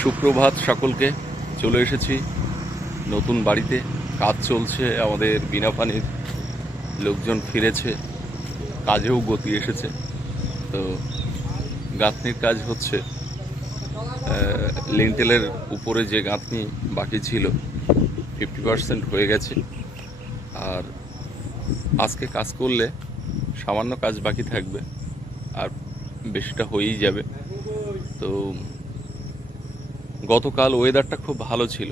সুপ্রভাত সকলকে। চলে এসেছি নতুন বাড়িতে। কাজ চলছে, আমাদের বিনা পানির লোকজন ফিরেছে, কাজেও গতি এসেছে। তো গাঁথনির কাজ হচ্ছে। লিন্টেলের উপরে যে গাঁথনি বাকি ছিল 50% হয়ে গেছে। আর আজকে কাজ করলে সামান্য কাজ বাকি থাকবে, আর বেশিটা হয়েই যাবে। তো গতকাল ওয়েদারটা খুব ভালো ছিল,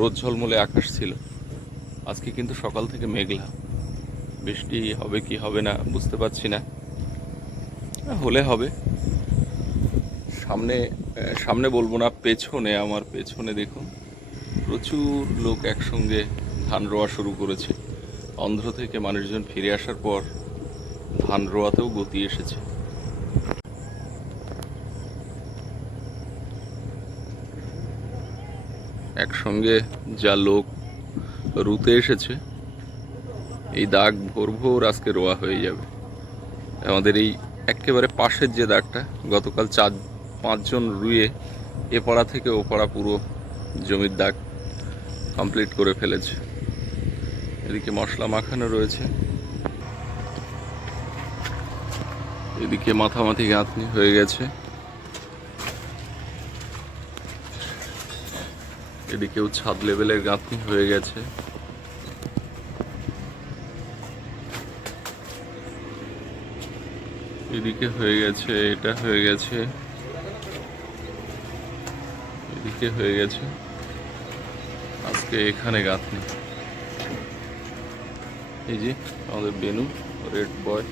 রোদ ঝলমলে আকাশ ছিল। আজকে কিন্তু সকাল থেকে মেঘলা, বৃষ্টি হবে কি হবে না বুঝতে পারছি না। হলে হবে। সামনে সামনে বলবো না, পেছনে, আমার পেছনে দেখুন প্রচুর লোক একসঙ্গে ধান রোয়া শুরু করেছে। অন্ধ্র থেকে মানুষজন ফিরে আসার পর ধান রোয়াতেও গতি এসেছে। একসঙ্গে যা লোক রুতে এসেছে, এই দাগ ভোর ভোর আজকে রোয়া হয়ে যাবে। আমাদের এই একেবারে পাশের যে দাগটা, গতকাল 4-5 জন রুয়ে এ পাড়া থেকে ও পাড়া পুরো জমির দাগ কমপ্লিট করে ফেলেছে। এদিকে মশলা মাখানো রয়েছে, এদিকে মাথামাথি গাঁথনি হয়ে গেছে, এদিকেও ছাদ লেভেলের গাঁথনি হয়ে গেছে। এদিকে হয়ে গেছে, এটা হয়ে গেছে, এদিকে হয়ে গেছে। আজকে এখানে গাঁথনি। এই যে আমাদের বেনু, রেড বয়,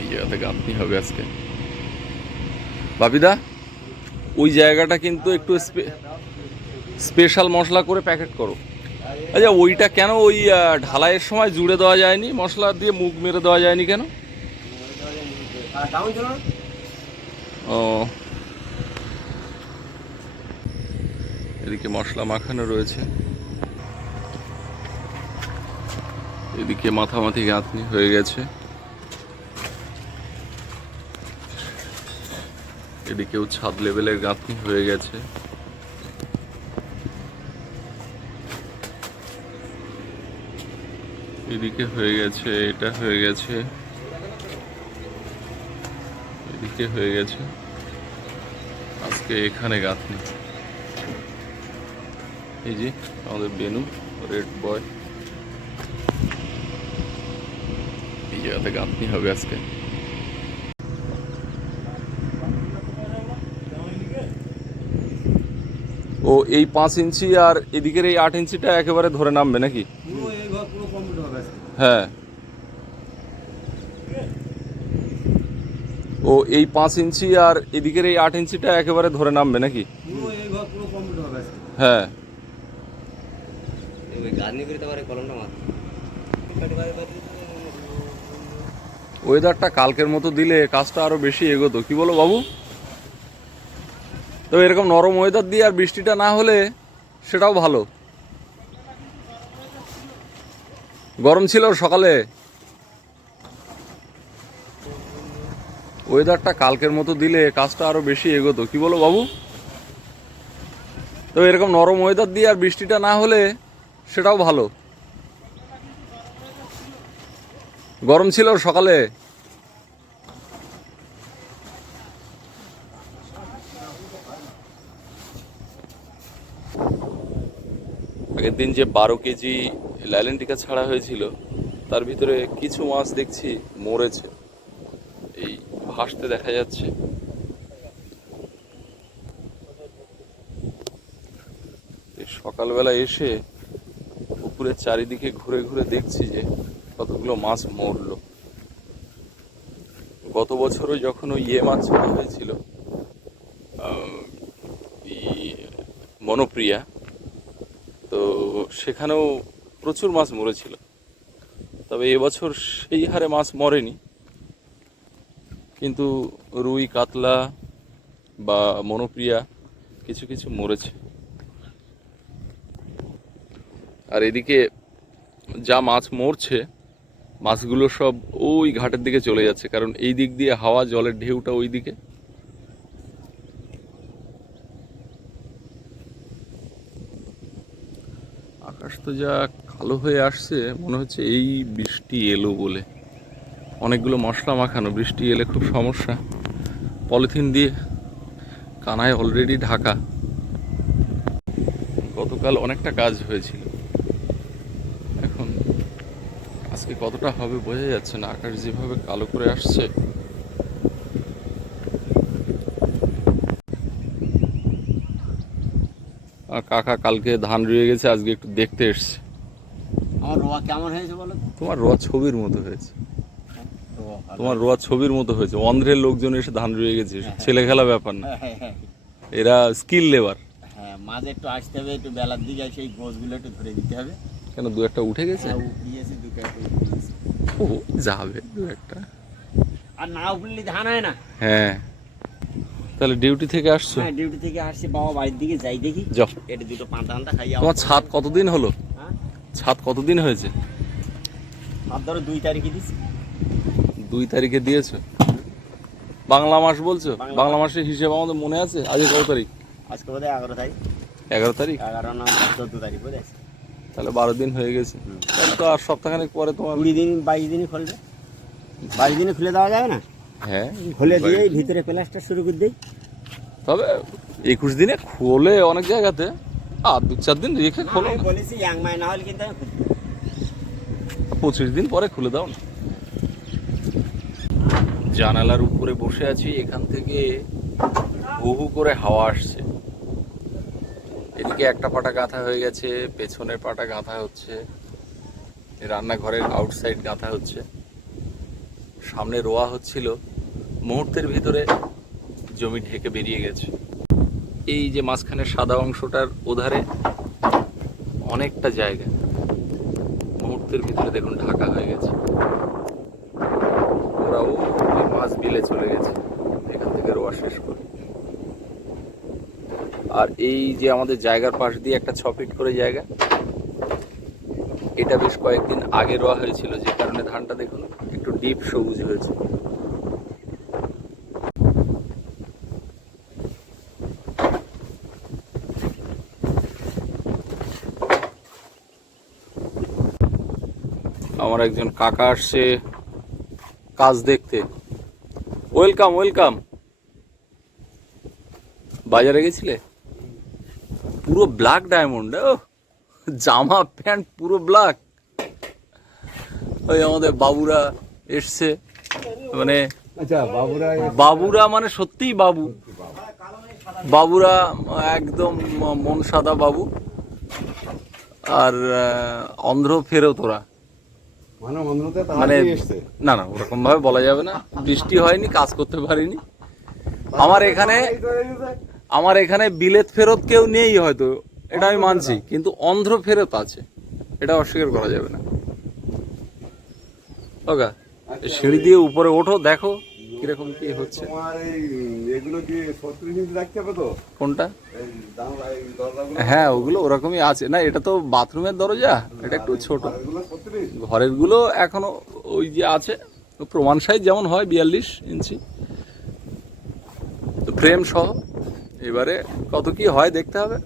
এই জায়গাতে গাঁথনি হবে আজকে। বাপিদা, ওই জায়গাটা কিন্তু একটু স্পেশাল মশলা করে প্যাকেট করো। আচ্ছা, ওইটা কেন ওই ঢালাইয়ের সময় জুড়ে দেওয়া যায়নি? মশলা দিয়ে মুখ মেরে দেওয়া যায়নি কেন? ও, এদিকে মশলা মাখানো রয়েছে, এদিকে মাথামাথি গাঁথনি হয়ে গেছে, এদিকেও ছাদ লেভেলের গাঁথনি হয়ে গেছে। এদিকে হয়ে গেছে, এটা হয়ে গেছে, এদিকে হয়ে গেছে। আজকে এখানে গাঁথনি। এই যে আমাদের বেনু, রেড বয়, এই জায়গাতে গাঁথনি হবে আজকে। ও, এই 5 ইঞ্চি আর এদিকের এই 8 ইঞ্চিটা একেবারে ধরে নামবে নাকি? হ্যাঁ। ও, এই 5 ইঞ্চি আর এদিকের এই 8 ইঞ্চিটা একেবারে ধরে নামবে নাকি? হ্যাঁ। ওয়েদারটা কালকের মতো দিলে কাজটা আরো বেশি এগোতো, কি বলো বাবু? তো এরকম নরম ওয়েদার দিয়ে আর বৃষ্টিটা না হলে সেটাও ভালো। গরম ছিল সকালে, ওয়েদারটা কালকের মতো দিলে কাজটা আরো বেশি এগোতো, কি বলো বাবু? তো এরকম নরম ওয়েদার দিয়ে আর বৃষ্টিটা না হলে সেটাও ভালো। গরম ছিল সকালে। আগের দিন যে 12 কেজি লাইলেন্টিকা ছাড়া হয়েছিল, তার ভিতরে কিছু মাছ দেখছি মরেছে, এই ভাসতে দেখা যাচ্ছে। সকালবেলা এসে পুকুরের চারিদিকে ঘুরে ঘুরে দেখছি যে কতগুলো মাছ মরলো। গত বছরও যখন ওই মাছ ছাড়া হয়েছিল, মনোপ্রিয়া, তো সেখানেও প্রচুর মাছ মরেছিল। তবে এবছর সেই হারে মাছ মরেনি, কিন্তু রুই, কাতলা বা মনোপ্রিয়া কিছু কিছু মরেছে। আর এদিকে যা মাছ মরছে, মাছগুলো সব ওই ঘাটের দিকে চলে যাচ্ছে, কারণ এই দিক দিয়ে হাওয়া, জলের ঢেউটা ওই দিকে, আকাশ তো যা কালো হয়ে আসছে, মনে হচ্ছে এই বৃষ্টি এলো বলে। অনেকগুলো মশলা মাখানো, বৃষ্টি এলে খুব সমস্যা। পলিথিন দিয়ে কানায় অলরেডি ঢাকা। গতকাল অনেকটা কাজ হয়েছিল, এখন আজকে কতটা হবে বোঝা যাচ্ছে না, আকাশ যেভাবে কালো করে আসছে। আর কাকা কালকে ধান রুয়ে গেছে, আজকে একটু দেখতে এসছে। আমার রোয়া কেমন হয়েছে বলো তো? তোমার রোয়া ছবির মতো হয়েছে, তোমার রোয়া ছবির মতো হয়েছে। অন্ধ্রের লোকজন এসে ধান রুয়ে গেছে, ছেলে খেলা ব্যাপার না, এরা স্কিল লেবার। হ্যাঁ, মাঝে একটু আসতে হবে, একটু বেলার দিকে সেই গোছগুলো একটু ধরে দিতে হবে। কেন, দু একটা উঠে গেছে? উঠিয়েছে দুটো একটা। ও যাবে দু একটা, আর না উঠলে ধান হয় না। হ্যাঁ। তাহলে ডিউটি থেকে আসছো? হ্যাঁ, ডিউটি থেকে আসছি, বাবা বাড়ির দিকে যাই দেখি। যাও। এটা দুটো পান্তা আনতা খাই। তোমার ছাদ কতদিন হলো? হ্যাঁ, ছাদ কতদিন হয়েছে? আর ধরো 2 তারিখে দিছি। 2 তারিখে দিয়েছো? বাংলা মাস বলছো? বাংলা বাংলা মাসের হিসেব আমাদের মনে আছে? আজকে কত তারিখ? আজকে বোধহয় 11 তারিখ। 11 তারিখ? 11 না 14 তারিখ বোধ আছে। তাহলে 12 দিন হয়ে গেছে। তাহলে তো আর সপ্তাহখানেক পরে তোমার 20 দিন 22 দিনই খুলবে। 22 দিনে খুলে দেওয়া যাবে না? হ্যাঁ, খুলে দিয়ে ভিতরে প্লাস্টার শুরু করে দেই। তবে 21 দিনে খোলে অনেক জায়গাতে, আর 2-4 দিন রেখে খোলো। আমি বলেছি ইয়াং মাই না হলে কিন্তু আমি খুলবো। 25 দিন পরে খুলে দাও না। জানালার উপরে বসে আছি, এখান থেকে হু হু করে হাওয়া আসছে। এদিকে একটা পাটা গাঁথা হয়ে গেছে, পেছনের পাটা গাঁথা হচ্ছে, রান্নাঘরের আউটসাইড গাঁথা হচ্ছে, সামনে রোয়া হচ্ছিল, মুহূর্তের ভিতরে জমি ঢেকে বেরিয়ে গেছে। এই যে মাঝখানের সাদা অংশটার ওধারে অনেকটা জায়গা মুহূর্তের ভিতরে দেখুন ঢাকা হয়ে গেছে। ওরাও মাছ বিলে চলে গেছে এখান থেকে রোয়া শেষ করে। আর এই যে আমাদের জায়গার পাশ দিয়ে একটা 6 ফিট করে জায়গা, এটা বেশ কয়েকদিন আগে রোয়া হয়েছিল, যে কারণে ধানটা দেখুন একটু ডিপ সবুজ হয়েছে। আমার একজন কাকা আসছে কাজ দেখতে। Welcome welcome. বাজারে গেছিলে? পুরো ব্ল্যাক ডায়মন্ড, ও জামা প্যান্ট পুরো ব্ল্যাক। ওই আমাদের বাবুরা এসছে, মানে আচ্ছা বাবুরা মানে সত্যিই বাবু, বাবুরা একদম মন সাদা বাবু। আর অন্ধ্র ফেরত ওরা, মানে না না ওরকম ভাবে বলা যাবে না, বৃষ্টি হয়নি, কাজ করতে পারিনি। আমার এখানে বিলেত ফেরত কেউ নেই হয়তো, এটা আমি মানছি, কিন্তু অন্ধ্র ফেরত আছে, এটা অস্বীকার করা যাবে না। ওগা সিঁড়ি দিয়ে উপরে ওঠো, দেখো কিরকম কি হচ্ছে। কোনটা? হ্যাঁ, ওগুলো ওরকমই আছে। না, এটা তো বাথরুমের দরজা, এটা একটু ছোট। ঘরের গুলো এখনো ওই যে আছে, প্রমাণ সাইজ যেমন হয় 42 ইঞ্চি ফ্রেম সহ। এবারে কত কি হয় দেখতে হবে।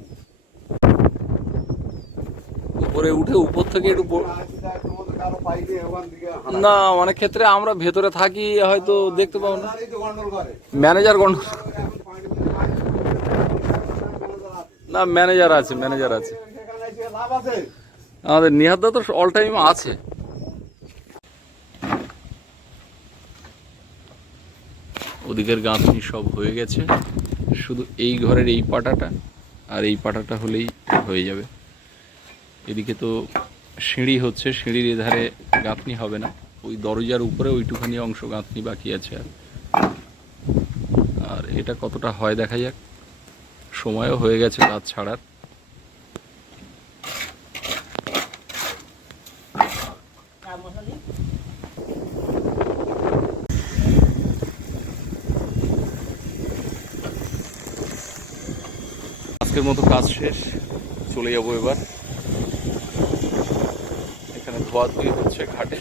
উপরে উঠে উপর থেকে একটু না, অনেক ক্ষেত্রে আমরা ভেতরে থাকি, হয়তো দেখতে পাবো না। ম্যানেজার গন্ডগোল না, ম্যানেজার আছে, ম্যানেজার আছে। আমাদের নিহাদা তো অল টাইম আছে। ওদিকের গাঁথনি সব হয়ে গেছে, শুধু এই ঘরের এই পাটাটা আর এই পাটাটা হলেই হয়ে যাবে। এদিকে তো সিঁড়ি হচ্ছে, সিঁড়ির এধারে গাঁথনি হবে না, ওই দরজার উপরে ওইটুখানি অংশ গাঁথনি বাকি আছে। আর এটা কতটা হয় দেখা যাক, সময়ও হয়ে গেছে কাজ ছাড়ার। আজকের মতো কাজ শেষ, চলে যাবো এবার। এখানে ধোয়াধুয়ি হচ্ছে ঘাটে,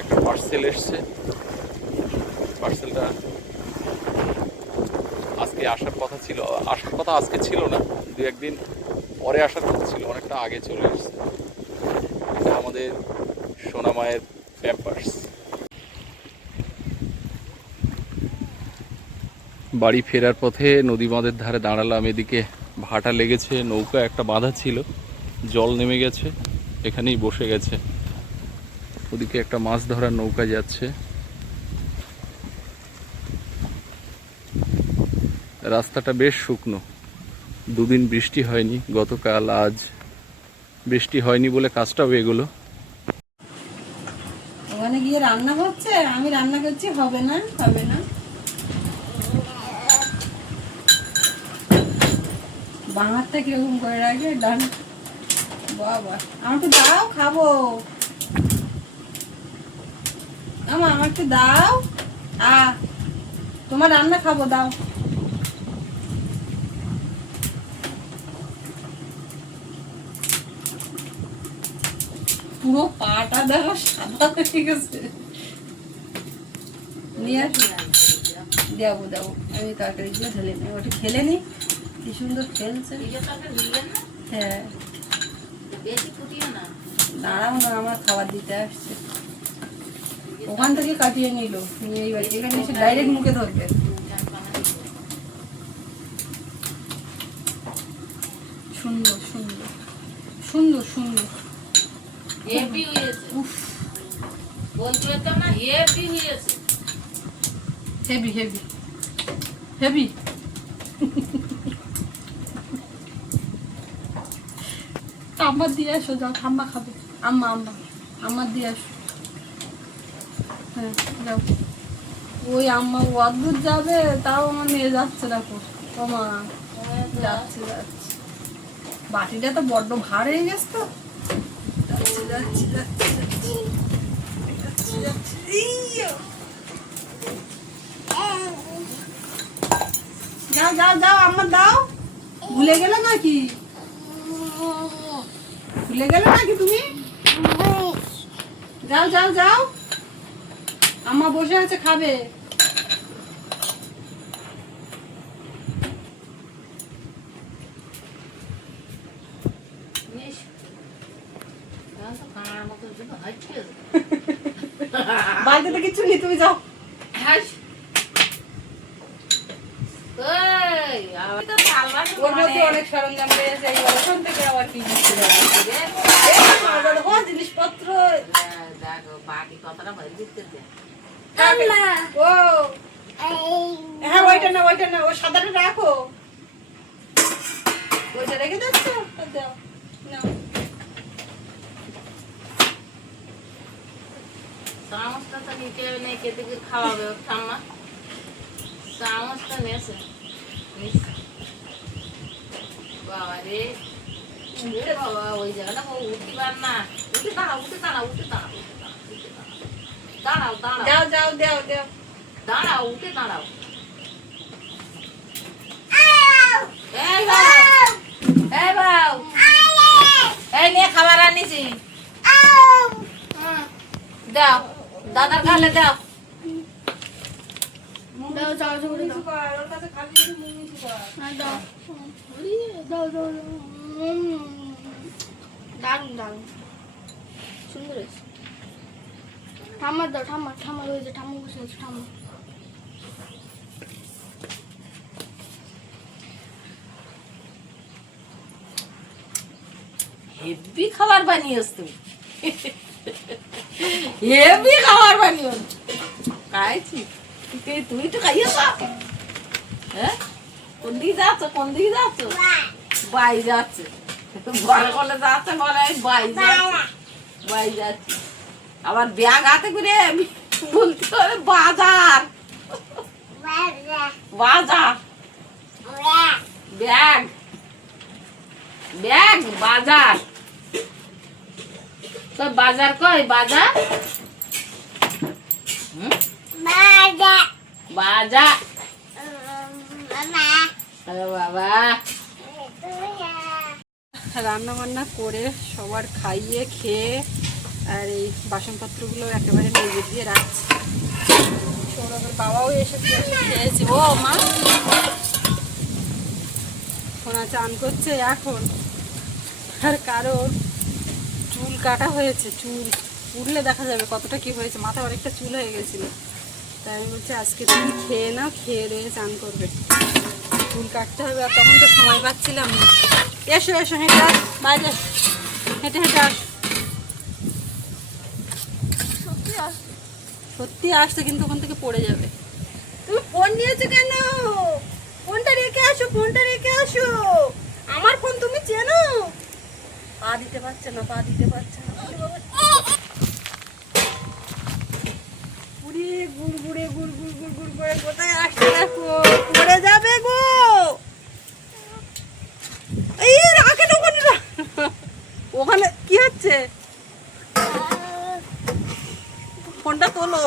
একটা পার্সেল এসছে, পার্সেলটা আজকে আসার কথা ছিল, আসার কথা আজকে ছিল না, 2-1 দিন পরে আসার কথা ছিল, অনেকটা আগে চলে এসেছে। এটা আমাদের সোনামায়ের প্যাম্পার্স। বাড়ি ফেরার পথে নদী বাঁধের ধারে দাঁড়ালাম। এদিকে ভাটা লেগেছে, নৌকা একটা বাঁধা ছিল, জল নেমে গেছে, এখানেই বসে গেছে। ওদিকে একটা মাছ ধরার নৌকা যাচ্ছে। রাস্তাটা বেশ শুকনো, দুদিন বৃষ্টি হয়নি, গতকাল আজ বৃষ্টি হয়নি বলে কাজটাও এগোলো। ওখানে গিয়ে রান্না হচ্ছে, আমি রান্না করছি, হবে না হবে না। বাঙারটা কিরকম করে রাখে ডান। বাবা আমাকে দাও, খাবো। আমাকে দাও, তোমার রান্না খাবো, দাও। পুরো পাটা দেখো সাদা হয়ে গেছে। নিয়ে দেবো দেবো, আমি তরকারিগুলো ঢেলে নিই, ওটা খেলে নি, কি সুন্দর খেলছে। হ্যাঁ দাঁড়াও না, আমার খাবার দিতে আসছে। ওখান থেকে কাটিয়ে নিল, নিয়ে এই বাড়ি এখানে এসে ডাইরেক্ট মুখে ধরবে। সুন্দর সুন্দর সুন্দর সুন্দর। হেভি হয়েছে, বলতে তো না, হেভি হয়েছে, হেভি হেভি হেভি। আমার দিয়ে আসো, যাও, ঠাম্মা খাবে। আম্মা আমার দিয়ে আসো। হ্যাঁ যাও। ওই আম্মা অদ্ভুত যাবে, তাও আমার নিয়ে যাচ্ছে, দেখো ও মা, যাচ্ছে যাচ্ছে। বাটিটা তো বড্ড ভার হয়ে গেছে তো। যাচ্ছে যাচ্ছে যাচ্ছে যাচ্ছে যাচ্ছে যাচ্ছে। ইয়ো। যাও যাও যাও, আমার দাও। ভুলে গেলে নাকি? ভুলে গেলে নাকি তুমি? যাও যাও যাও, আম্মা বসে আছে, খাবে। বাড়িতে কিছু নেই, তুমি যাও। ওর মধ্যে অনেক সরঞ্জাম রয়েছে, ওখান থেকে আবার কি জিনিসপত্র। ও হ্যাঁ, ওইটা না ওইটা না, ও সাদাটা রাখো, ওইটা রেখে যাচ্ছ। দাও নাও। চামচটা তো নিতে হবে না, খেতে খাওয়াবে ঠাম্মা, চামচটা নেছে। বাবা রে, বাবা ওই জায়গাটা উঠতে পার না, উঠে দাঁড়াও, উঠে দাঁড়াও, উঠে দাঁড়াও, দাঁড়াও দাঁড়াও, যাও যাও, দেও দেও, দাঁড়াও, উঠে দাঁড়াও। এই বাউ, এই বাউ, এই নিয়ে খাবার আনিছি, দাও দাদার গালে দাও। দাও যাও যাও, ওর কাছে খাবি না, মুখ মিছু কর। দাও দাও দাও। দারুন দারুন, সুন্দর হয়েছে। ঠাম্মার দাও, ঠাম্মা রয়েছে, ঠাম্মা বসে আছে, ঠাম্মা। হেভি খাবার বানিয়েছ তুমি, হেভি খাবার বানিয়েছ। খাইছি তুই তো খাইয়েছ। হ্যাঁ, কোন দিকে যাচ্ছ, কোন দিকে যাচ্ছ? বাই যাচ্ছে, ঘরে বলে যাচ্ছে, বলে বাই যাচ্ছে, বাই যাচ্ছে। আবার ব্যাগ হাতে করে বলতে হবে বাজার, বাজার, ব্যাগ ব্যাগ বাজার। তো বাজার কই, বাজার বাজার। বাবা রান্না বান্না করে সবার খাইয়ে খেয়ে আর এই বাসনপত্রগুলো একেবারে নেড়ে দিয়ে রাখছি। সৌরভের বাবাও এসেছে, এসে খেয়েছে। ও মা সোনা চান করছে এখন, আর কারোর চুল কাটা হয়েছে, চুল উঠলে দেখা যাবে কতটা কি হয়েছে, মাথা অনেকটা চুল হয়ে গেছিল। তাই আমি বলছি আজকে তুমি খেয়ে নাও, খেয়ে রয়ে চান করবে, চুল কাটতে হবে। আর তখন তো সময় পাচ্ছিলাম না। এসো এসো, হেঁটে আস বাইরে, হেঁটে হেঁটে আস। সত্যি আসছে, কিন্তু ওখান থেকে পড়ে যাবে। তুমি ফোন নিয়েছো কেন? ফোনটা রেখে আসো, ফোনটা রেখে আসো। আমার ফোন তুমি চেনো? পা দিতে পারছে না, পা দিতে পারছে না। ঘুরে গুড় গুড়ে গুড় গুড় গুড় গুড় করে কোথায় আসছে দেখো, পড়ে যাবে গো। এই রাখেন ওখানে, ওখানে কি হচ্ছে? ফোনটা তোলো।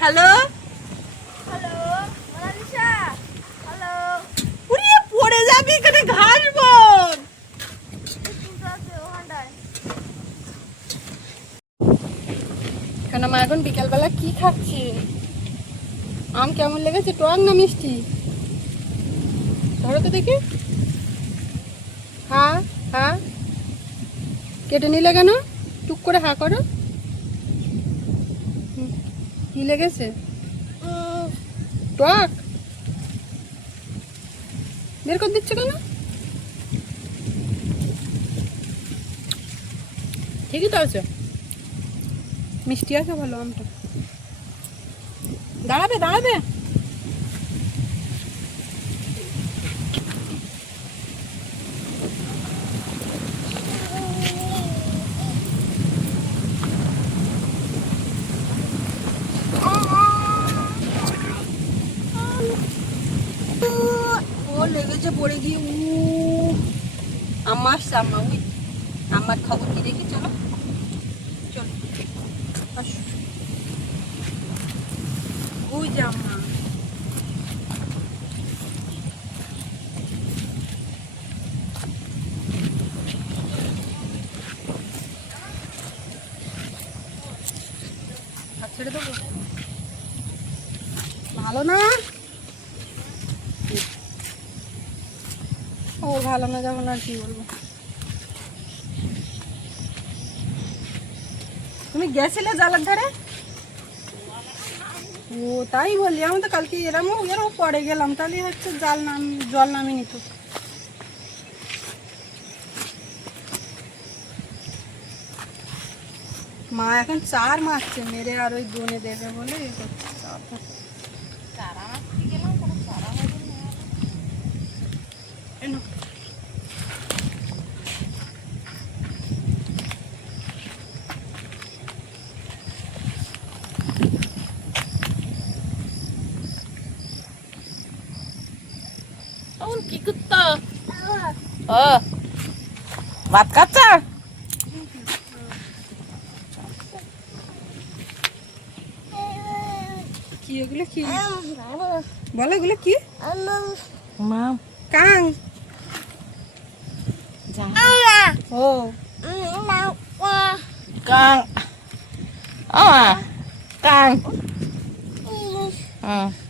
Hello hello Monalisa, hello. উড়ে পড়ে যাবি, এখানে ঘাস বন। কেন মা এখন বিকালবেলা কি খাচ্ছি? আম কেমন লেগেছে, টক না মিষ্টি? ধরো তো দেখি। হ্যাঁ হ্যাঁ, কেটে নিলে কেন? টুক করে হা করো। কি লেগেছে? টক? বের করে দিচ্ছ কেন? ঠিকই তো আছে, মিষ্টি আছে ভালো আমটা। দাঁড়াবে দাঁড়াবে। ও লেগেছে পড়ে গিয়ে। আমার সামা, ওই আমার খবর কি দেখি, চলো চলো আসো। ওই যে আম্মা। হাত ছেড়ে দেবো, ভালো না? ও ভালো না, যখন আর কি বলবো। তুমি গেছিলে জালের ধারে? ও তাই বলি, আমি তো কালকে এরম পরে গেলাম, তাহলে হচ্ছে জল নামিনি তো। মা এখন চার মারছে মেরে, আর ওই দোনে দেবে বলে এ করছে। চারা মারতে গেলাম, কোনো চারা হবে না। কি করতো? ও ভাত খাচ্ছ? কি এগুলো কি বলো, এগুলো কি? মাম কাং। ও কাং, কাং।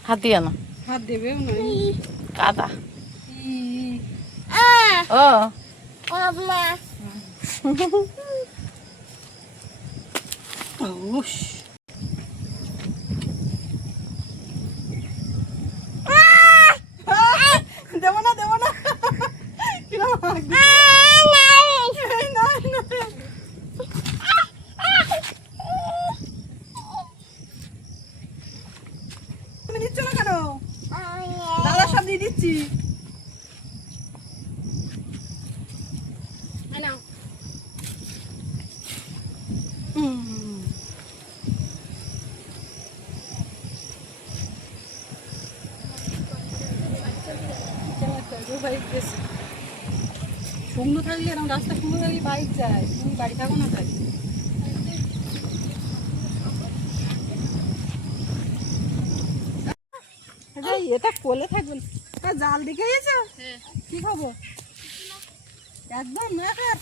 হাত দিয়ে না, হাত দেবে না। কাদা। ই, ও উস। দেবো না দেবো না। কিরম হাঁক দিচ্ছে। এই না, না। তুমি দিচ্ছ না কেন? দাদা সব দিয়ে দিচ্ছি। এই নাও। শুকনো থাকলে এরকম রাস্তা শুকনো থাকলে বাইক যায়, তুমি বাড়ি থাকো না তাই। এটা কোলে থাকবেন, জাল দিকে গেছো? কি খবর? একদম না কার।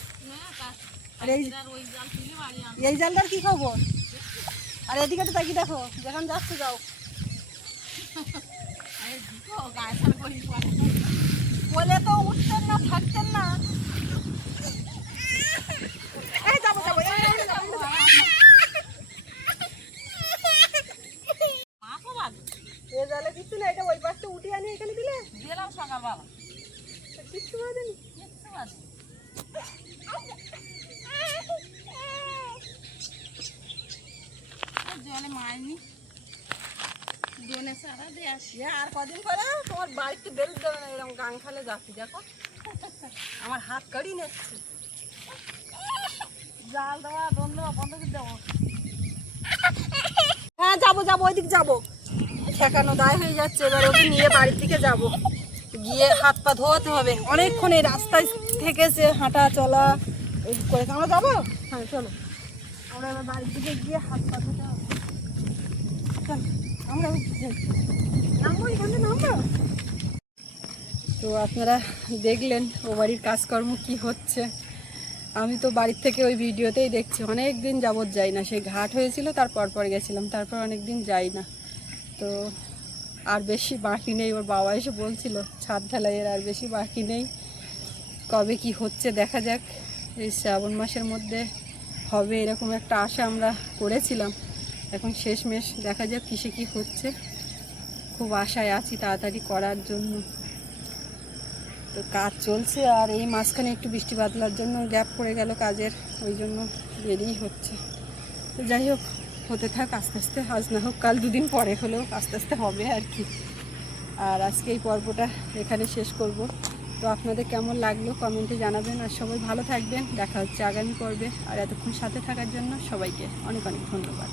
আর এই জালটার কি খবর? আর এদিকে তো তাকিয়ে দেখো, যেখানে যাচ্ছ যাও। বলে তো উঠতেন না, থাকতেন না। এই যাবো যাবো, এই যাবো, এ জালে কিছু না, এটা ওই পাশে উঠিয়ে আনি এখানে দিলে দিলাম সকালবেলা, কিচ্ছু বাজেনি, কিচ্ছু বাজেনি। জলে মারিনি, জলে সারা দিয়ে আসি। আর কদিন পরে তোমার বাড়িতে বেরোতে দেবে না, এরকম গান খালে যাচ্ছি। দেখো আমার হাত কাড়ি নিচ্ছে, জাল দেওয়া বন্ধ বন্ধ করে দেবো। হ্যাঁ যাবো যাবো, ওইদিক যাবো, ঠেকানো দায় হয়ে যাচ্ছে। এবার ওকে নিয়ে বাড়ির দিকে যাব, গিয়ে হাত পা ধোয়াতে হবে। অনেকক্ষণ এই রাস্তায় থেকেছে, হাঁটা চলা এই করে। আমরা যাবো? হ্যাঁ চলো, আমরা এবার বাড়ির দিকে গিয়ে হাত পা ধোতে হবে। আমরা নামবো, এখানে নামবো। তো আপনারা দেখলেন ও বাড়ির কাজকর্ম কি হচ্ছে। আমি তো বাড়ির থেকে ওই ভিডিওতেই দেখছি, অনেক দিন যাবত যাই না। সেই ঘাট হয়েছিল, তারপর গেছিলাম, তারপর অনেক দিন যাই না। তো আর বেশি বাকি নেই, ওর বাবা এসে বলছিল ছাদ ঢালাইয়ের আর বেশি বাকি নেই, কবে কি হচ্ছে দেখা যাক। এই শ্রাবণ মাসের মধ্যে হবে এরকম একটা আশা আমরা করেছিলাম, এখন শেষমেশ দেখা যাক কিসে কি হচ্ছে। খুব আশায় আছি তাড়াতাড়ি করার জন্য। তো কাজ চলছে, আর এই মাঝখানে একটু বৃষ্টি বাদলার জন্য গ্যাপ পড়ে গেল কাজের, ওই জন্য দেরিই হচ্ছে। তো যাই হোক, হতে থাক আস্তে আস্তে, আজ না হোক কাল, দুদিন পরে হলেও আস্তে আস্তে হবে আর কি। আর আজকে এই পর্বটা এখানে শেষ করব। তো আপনাদের কেমন লাগলো কমেন্টে জানাবেন, আর সবাই ভালো থাকবেন। দেখা হচ্ছে আগামী পর্বে। আর এতক্ষণ সাথে থাকার জন্য সবাইকে অনেক অনেক ধন্যবাদ।